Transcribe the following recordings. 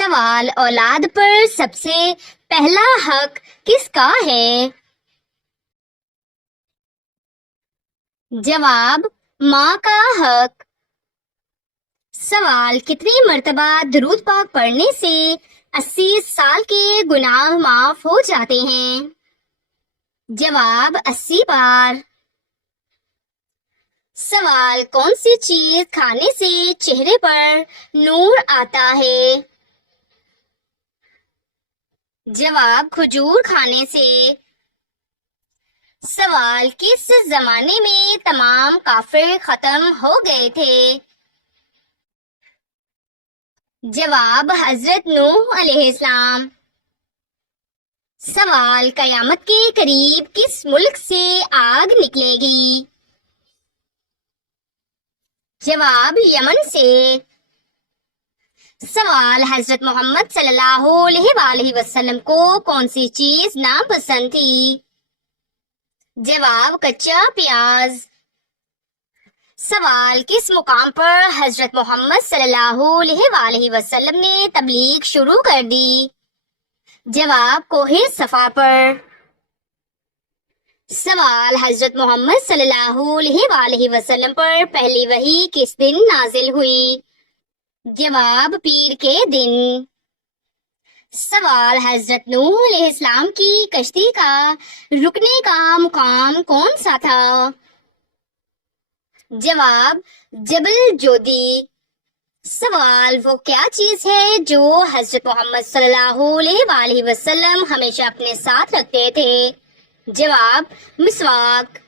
سوال اولاد پر سب سے پہلا حق کس کا ہے؟ جواب ماں کا حق۔ سوال کتنی مرتبہ درود پاک پڑھنے سے 80 سال کے گناہ معاف ہو جاتے ہیں؟ جواب 80 بار۔ سوال کون سی چیز کھانے سے چہرے پر نور آتا ہے؟ جواب کھجور کھانے سے۔ سوال کس زمانے میں تمام کافر ختم ہو گئے تھے؟ جواب حضرت نوح علیہ السلام۔ سوال قیامت کے قریب کس ملک سے آگ نکلے گی؟ جواب یمن سے۔ سوال حضرت محمد صلی اللہ علیہ وآلہ وسلم کو کون سی چیز ناپسند تھی؟ جواب کچا پیاز۔ سوال کس مقام پر حضرت محمد صلی اللہ علیہ وآلہ وسلم نے تبلیغ شروع کر دی؟ جواب کوہ صفا پر۔ سوال حضرت محمد صلی اللہ علیہ وآلہ وسلم پر پہلی وحی کس دن نازل ہوئی؟ جواب پیر کے دن۔ سوال حضرت نوح علیہ السلام کی کشتی کا رکنے کا مقام کون سا تھا؟ جواب جبل جودی۔ سوال وہ کیا چیز ہے جو حضرت محمد صلی اللہ علیہ وآلہ وسلم ہمیشہ اپنے ساتھ رکھتے تھے؟ جواب مسواک۔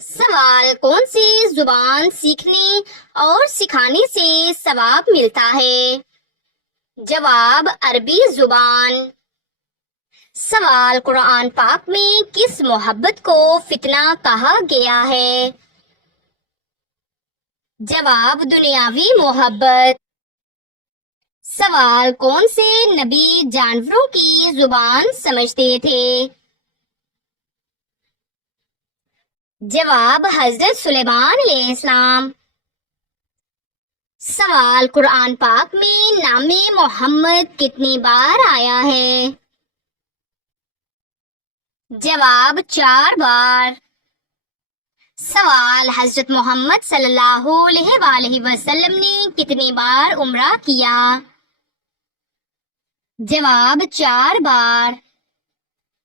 سوال کون سی زبان سیکھنے اور سکھانے سے ثواب ملتا ہے؟ جواب عربی زبان۔ سوال قرآن پاک میں کس محبت کو فتنہ کہا گیا ہے؟ جواب دنیاوی محبت۔ سوال کون سے نبی جانوروں کی زبان سمجھتے تھے؟ جواب حضرت سلیمان علیہ السلام۔ سوال قرآن پاک میں نام محمد کتنی بار آیا ہے؟ جواب 4 بار۔ سوال حضرت محمد صلی اللہ علیہ وآلہ وسلم نے کتنی بار عمرہ کیا؟ جواب 4 بار۔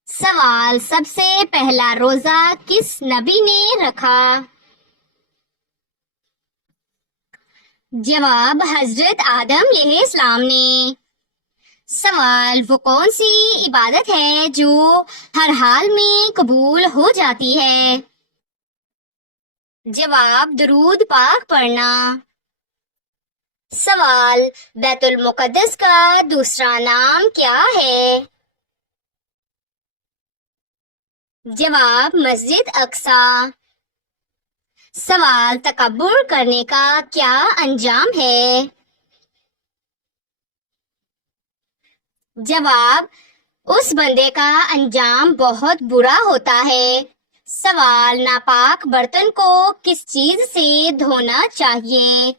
سوال سب سے پہلا روزہ کس نبی نے رکھا؟ جواب حضرت آدم علیہ السلام نے۔ سوال وہ کون سی عبادت ہے جو ہر حال میں قبول ہو جاتی ہے؟ جواب درود پاک پڑھنا۔ سوال بیت المقدس کا دوسرا نام کیا ہے؟ جواب مسجد اقصی۔ سوال تکبر کرنے کا کیا انجام ہے؟ جواب اس بندے کا انجام بہت برا ہوتا ہے۔ سوال ناپاک برتن کو کس چیز سے دھونا چاہیے؟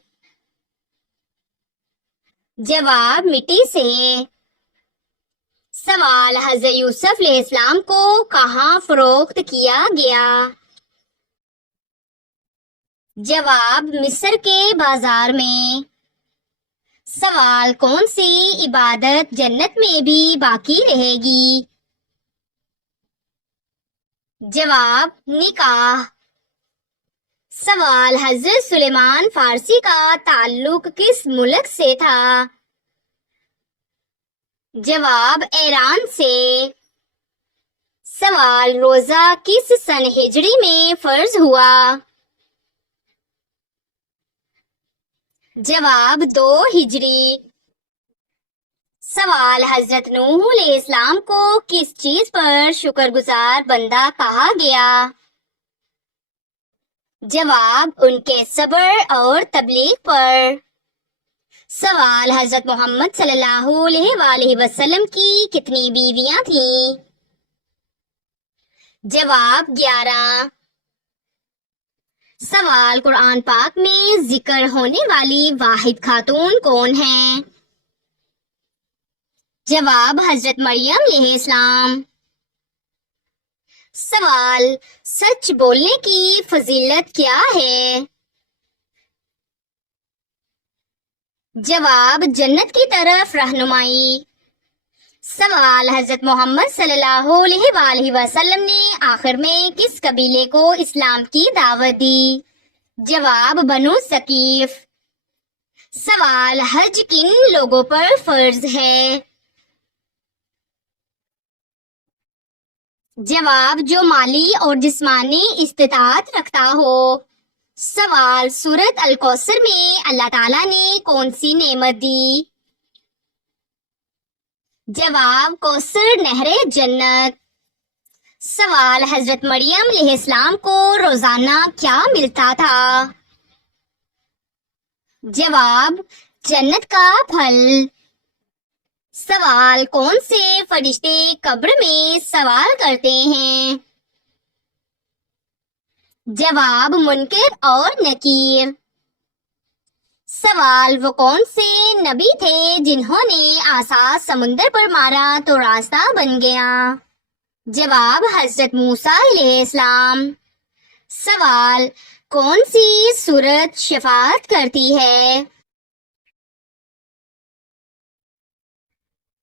جواب مٹی سے۔ سوال حضرت یوسف علیہ السلام کو کہاں فروخت کیا گیا؟ جواب مصر کے بازار میں۔ سوال کون سی عبادت جنت میں بھی باقی رہے گی؟ جواب نکاح۔ سوال حضرت سلیمان فارسی کا تعلق کس ملک سے تھا؟ جواب ایران سے۔ سوال روزہ کس سن ہجری میں فرض ہوا؟ جواب 2 ہجری۔ سوال حضرت نوح علیہ السلام کو کس چیز پر شکر گزار بندہ کہا گیا؟ جواب ان کے صبر اور تبلیغ پر۔ سوال حضرت محمد صلی اللہ علیہ وآلہ وسلم کی کتنی بیویاں تھیں؟ جواب 11۔ سوال قرآن پاک میں ذکر ہونے والی واحد خاتون کون ہیں؟ جواب حضرت مریم علیہ السلام۔ سوال، سچ بولنے کی فضیلت کیا ہے؟ جواب، جنت کی طرف رہنمائی۔ سوال، حضرت محمد صلی اللہ علیہ وآلہ وسلم نے آخر میں کس قبیلے کو اسلام کی دعوت دی؟ جواب، بنو ثقیف۔ سوال، حج کن لوگوں پر فرض ہے؟ جواب، جو مالی اور جسمانی استطاعت رکھتا ہو۔ سوال، سورۃ الکوثر میں اللہ تعالیٰ نے کون سی نعمت دی؟ جواب، کوثر نہر جنت۔ سوال، حضرت مریم علیہ السلام کو روزانہ کیا ملتا تھا؟ جواب، جنت کا پھل۔ سوال، کون سے فرشتے قبر میں سوال کرتے ہیں؟ جواب، منکر اور نکیر۔ سوال، وہ کون سے نبی تھے جنہوں نے عصا سمندر پر مارا تو راستہ بن گیا؟ جواب، حضرت موسیٰ علیہ السلام۔ سوال، کون سی سورت شفاعت کرتی ہے؟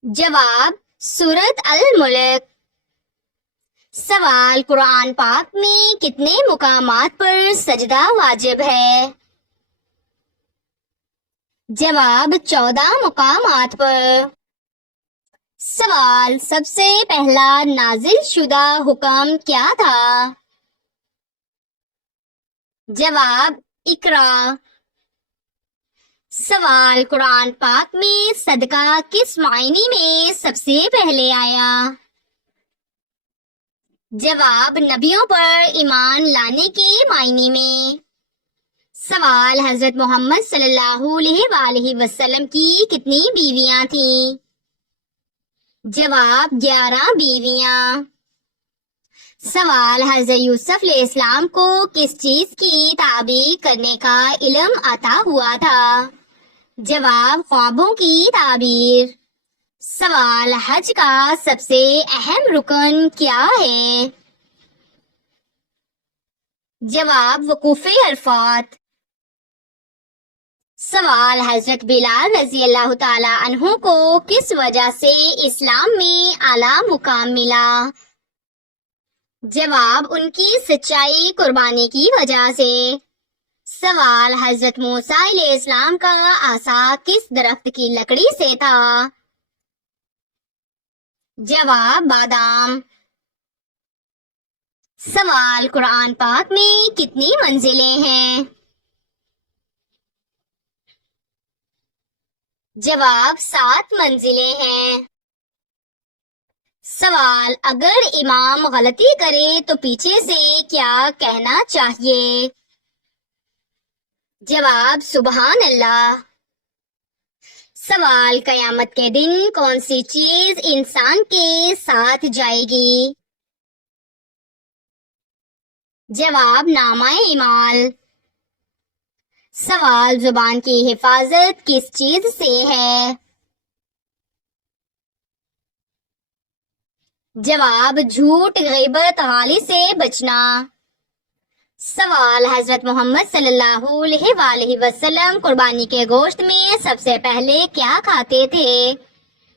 جواب، سورۃ الملک۔ سوال، قرآن پاک میں کتنے مقامات پر سجدہ واجب ہے؟ جواب، 14 مقامات پر۔ سوال، سب سے پہلا نازل شدہ حکم کیا تھا؟ جواب، اقرا۔ سوال، قرآن پاک میں صدقہ کس معنی میں سب سے پہلے آیا؟ جواب، نبیوں پر ایمان لانے کے معنی میں۔ سوال، حضرت محمد صلی اللہ علیہ وآلہ وسلم کی کتنی بیویاں تھیں؟ جواب، 11 بیویاں۔ سوال، حضرت یوسف علیہ السلام کو کس چیز کی تعبیر کرنے کا علم عطا ہوا تھا؟ جواب، خوابوں کی تعبیر۔ سوال، حج کا سب سے اہم رکن کیا ہے؟ جواب، وقوف عرفات۔ سوال، حضرت بلال رضی اللہ تعالی عنہ کو کس وجہ سے اسلام میں اعلیٰ مقام ملا؟ جواب، ان کی سچائی قربانی کی وجہ سے۔ سوال، حضرت موسیٰ علیہ السلام کا عصا کس درخت کی لکڑی سے تھا؟ جواب، بادام۔ سوال، قرآن پاک میں کتنی منزلیں ہیں؟ جواب، 7 منزلیں ہیں۔ سوال، اگر امام غلطی کرے تو پیچھے سے کیا کہنا چاہیے؟ جواب، سبحان اللہ۔ سوال، قیامت کے دن کون سی چیز انسان کے ساتھ جائے گی؟ جواب، نامہ اعمال۔ سوال، زبان کی حفاظت کس چیز سے ہے؟ جواب، جھوٹ، غیبت، غالی سے بچنا۔ سوال، حضرت محمد صلی اللہ علیہ وآلہ وسلم قربانی کے گوشت میں سب سے پہلے کیا کھاتے تھے؟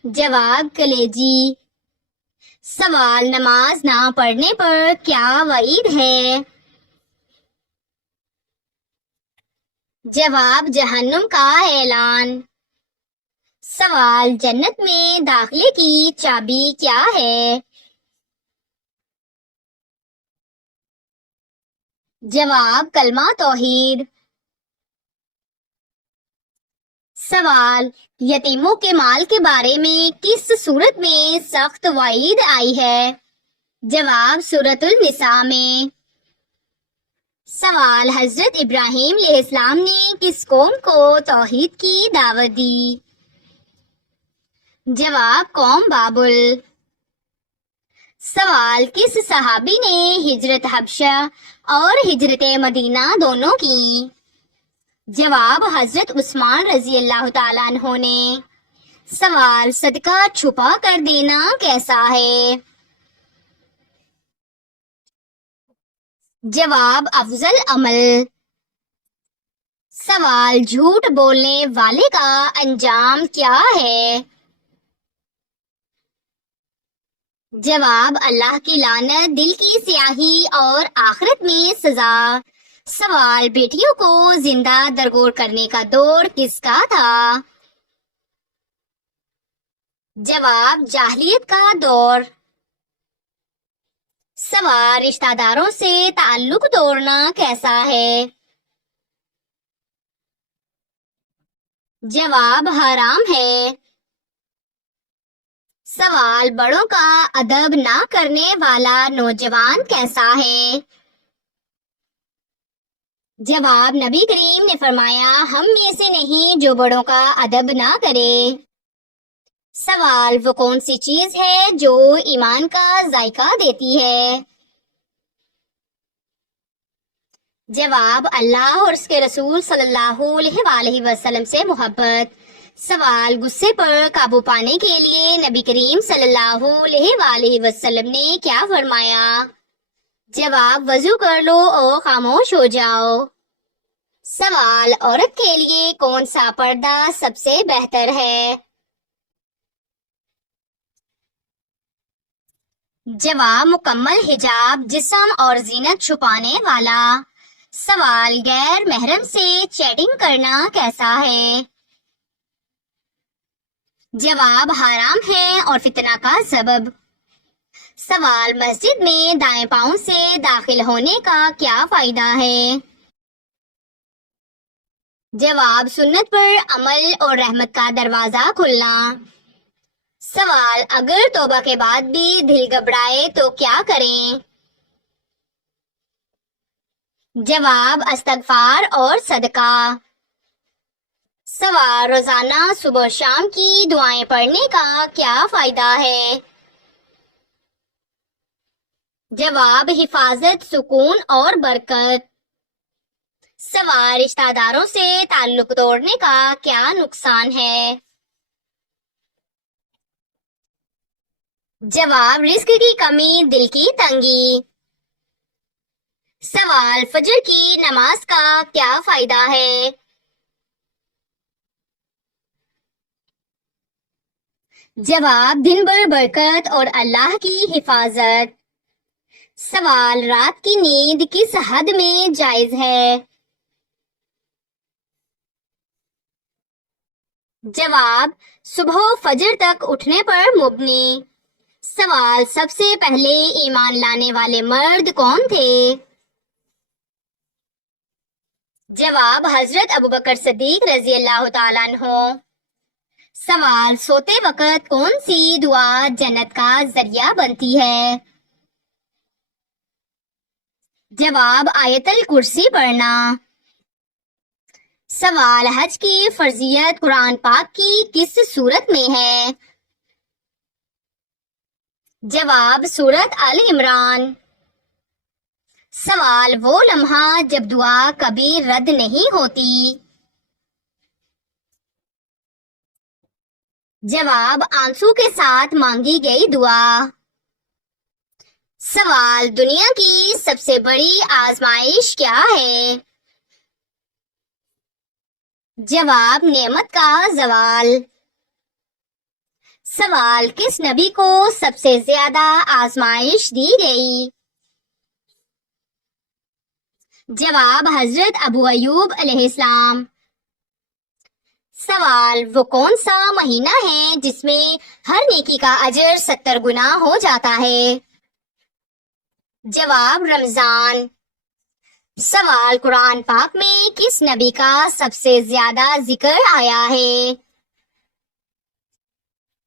جواب، کلیجی۔ سوال، نماز نہ پڑھنے پر کیا وعید ہے؟ جواب، جہنم کا اعلان۔ سوال، جنت میں داخلے کی چابی کیا ہے؟ جواب، کلمہ توحید۔ سوال، یتیموں کے مال کے بارے میں کس صورت میں سخت وعید آئی ہے؟ جواب، سورۃ النساء میں۔ سوال، حضرت ابراہیم علیہ السلام نے کس قوم کو توحید کی دعوت دی؟ جواب، قوم بابل۔ سوال، کس صحابی نے ہجرت حبشہ اور ہجرت مدینہ دونوں کی؟ جواب، حضرت عثمان رضی اللہ تعالیٰ عنہ نے۔ سوال، صدقہ چھپا کر دینا کیسا ہے؟ جواب، افضل عمل۔ سوال، جھوٹ بولنے والے کا انجام کیا ہے؟ جواب، اللہ کی لعنت، دل کی سیاہی اور آخرت میں سزا۔ سوال، بیٹیوں کو زندہ درگور کرنے کا دور کس کا تھا؟ جواب، جاہلیت کا دور۔ سوال، رشتہ داروں سے تعلق توڑنا کیسا ہے؟ جواب، حرام ہے۔ سوال، بڑوں کا ادب نہ کرنے والا نوجوان کیسا ہے؟ جواب، نبی کریم نے فرمایا، ہم میں سے نہیں جو بڑوں کا ادب نہ کرے۔ سوال، وہ کون سی چیز ہے جو ایمان کا ذائقہ دیتی ہے؟ جواب، اللہ اور اس کے رسول صلی اللہ علیہ وآلہ وسلم سے محبت۔ سوال، غصے پر قابو پانے کے لیے نبی کریم صلی اللہ علیہ وآلہ وسلم نے کیا فرمایا؟ جواب، وضو کر لو اور خاموش ہو جاؤ۔ سوال، عورت کے لیے کون سا پردہ سب سے بہتر ہے؟ جواب، مکمل حجاب، جسم اور زینت چھپانے والا۔ سوال، غیر محرم سے چیٹنگ کرنا کیسا ہے؟ جواب، حرام ہے اور فتنہ کا سبب۔ سوال، مسجد میں دائیں پاؤں سے داخل ہونے کا کیا فائدہ ہے؟ جواب، سنت پر عمل اور رحمت کا دروازہ کھلنا۔ سوال، اگر توبہ کے بعد بھی دل گھبرائے تو کیا کریں؟ جواب، استغفار اور صدقہ۔ سوال، روزانہ صبح و شام کی دعائیں پڑھنے کا کیا فائدہ ہے؟ جواب، حفاظت، سکون اور برکت۔ سوال، رشتہ داروں سے تعلق توڑنے کا کیا نقصان ہے؟ جواب، رزق کی کمی، دل کی تنگی۔ سوال، فجر کی نماز کا کیا فائدہ ہے؟ جواب، دن بھر برکت اور اللہ کی حفاظت۔ سوال، رات کی نیند کس حد میں جائز ہے؟ جواب، صبح و فجر تک اٹھنے پر مبنی۔ سوال، سب سے پہلے ایمان لانے والے مرد کون تھے؟ جواب، حضرت ابوبکر صدیق رضی اللہ تعالیٰ عنہ۔ سوال، سوتے وقت کون سی دعا جنت کا ذریعہ بنتی ہے؟ جواب، آیت الکرسی پڑھنا۔ سوال، حج کی فرضیت قرآن پاک کی کس سورت میں ہے؟ جواب، سورت آل عمران۔ سوال، وہ لمحہ جب دعا کبھی رد نہیں ہوتی۔ جواب، آنسو کے ساتھ مانگی گئی دعا۔ سوال، دنیا کی سب سے بڑی آزمائش کیا ہے؟ جواب، نعمت کا زوال۔ سوال، کس نبی کو سب سے زیادہ آزمائش دی گئی؟ جواب، حضرت ابو ایوب علیہ السلام۔ سوال، وہ کون سا مہینہ ہے جس میں ہر نیکی کا اجر 70 گنا ہو جاتا ہے؟ جواب، رمضان۔ سوال، قرآن پاک میں کس نبی کا سب سے زیادہ ذکر آیا ہے؟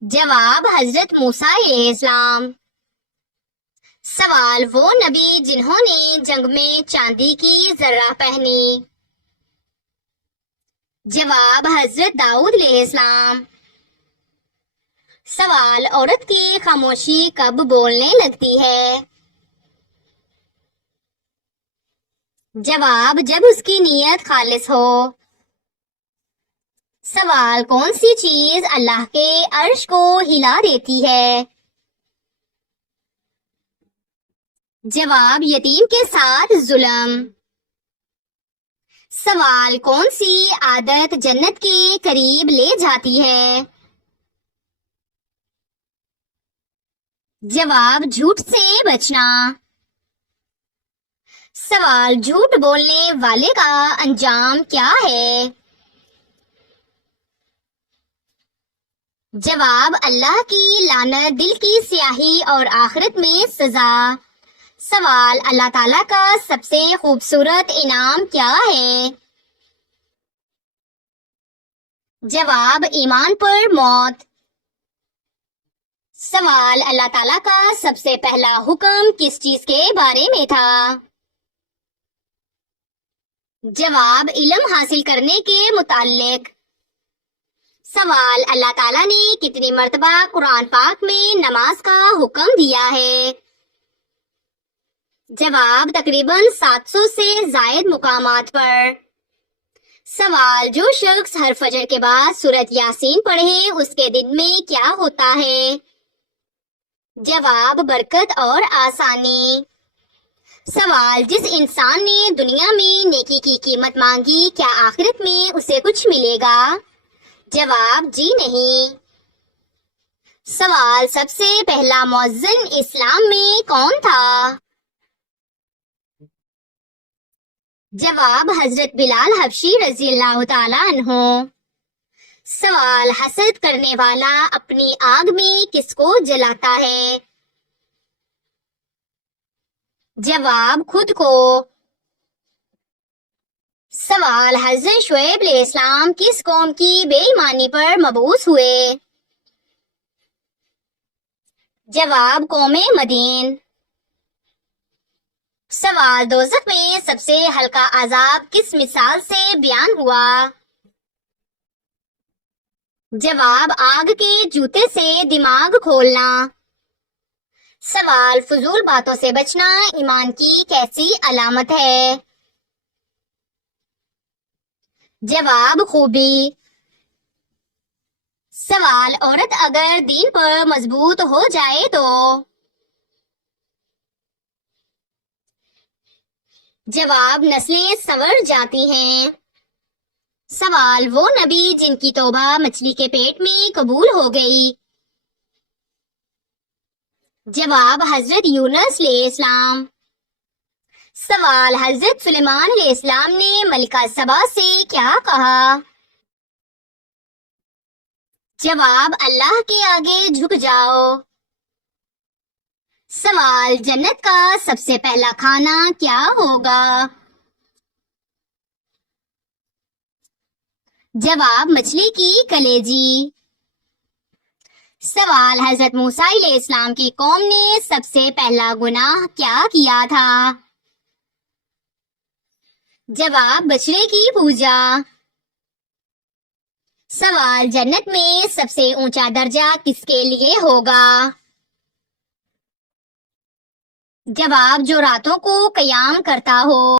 جواب، حضرت موسیٰ علیہ السلام۔ سوال، وہ نبی جنہوں نے جنگ میں چاندی کی ذرہ پہنی؟ جواب، حضرت داؤد علیہ السلام۔ سوال، عورت کی خاموشی کب بولنے لگتی ہے؟ جواب، جب اس کی نیت خالص ہو۔ سوال کون سی چیز اللہ کے عرش کو ہلا دیتی ہے؟ جواب یتیم کے ساتھ ظلم۔ سوال کون سی عادت جنت کے قریب لے جاتی ہے؟ جواب جھوٹ سے بچنا۔ سوال جھوٹ بولنے والے کا انجام کیا ہے؟ جواب اللہ کی لعنت، دل کی سیاہی اور آخرت میں سزا۔ سوال اللہ تعالیٰ کا سب سے خوبصورت انعام کیا ہے؟ جواب ایمان پر موت۔ سوال اللہ تعالیٰ کا سب سے پہلا حکم کس چیز کے بارے میں تھا؟ جواب علم حاصل کرنے کے متعلق۔ سوال اللہ تعالیٰ نے کتنی مرتبہ قرآن پاک میں نماز کا حکم دیا ہے؟ جواب تقریباً 700 سے زائد مقامات پر۔ سوال جو شخص ہر فجر کے بعد سورۃ یاسین پڑھے اس کے دن میں کیا ہوتا ہے؟ جواب برکت اور آسانی۔ سوال جس انسان نے دنیا میں نیکی کی قیمت مانگی کیا آخرت میں اسے کچھ ملے گا؟ جواب جی نہیں۔ سوال سب سے پہلا مؤذن اسلام میں کون تھا؟ جواب حضرت بلال حبشی رضی اللہ تعالیٰ عنہ۔ سوال حسد کرنے والا اپنی آگ میں کس کو جلاتا ہے؟ جواب خود کو۔ سوال حضرت شعیب علیہ السلام کس قوم کی بے ایمانی پر مبعوث ہوئے؟ جواب قوم مدین۔ سوال دوزخ میں سب سے ہلکا عذاب کس مثال سے بیان ہوا؟ جواب آگ کے جوتے سے دماغ کھولنا۔ سوال فضول باتوں سے بچنا ایمان کی کیسی علامت ہے؟ جواب خوبی۔ سوال عورت اگر دین پر مضبوط ہو جائے تو؟ جواب نسلیں سنور جاتی ہیں۔ سوال وہ نبی جن کی توبہ مچھلی کے پیٹ میں قبول ہو گئی؟ جواب حضرت یونس علیہ السلام۔ سوال حضرت سلیمان علیہ السلام نے ملکہ سبا سے کیا کہا؟ جواب اللہ کے آگے جھک جاؤ۔ سوال جنت کا سب سے پہلا کھانا کیا ہوگا؟ جواب مچھلی کی کلیجی۔ سوال حضرت موسیٰ علیہ السلام کی قوم نے سب سے پہلا گناہ کیا کیا تھا؟ جواب بچڑے کی پوجا۔ سوال جنت میں سب سے اونچا درجہ کس کے لیے ہوگا؟ جواب جو راتوں کو قیام کرتا ہو۔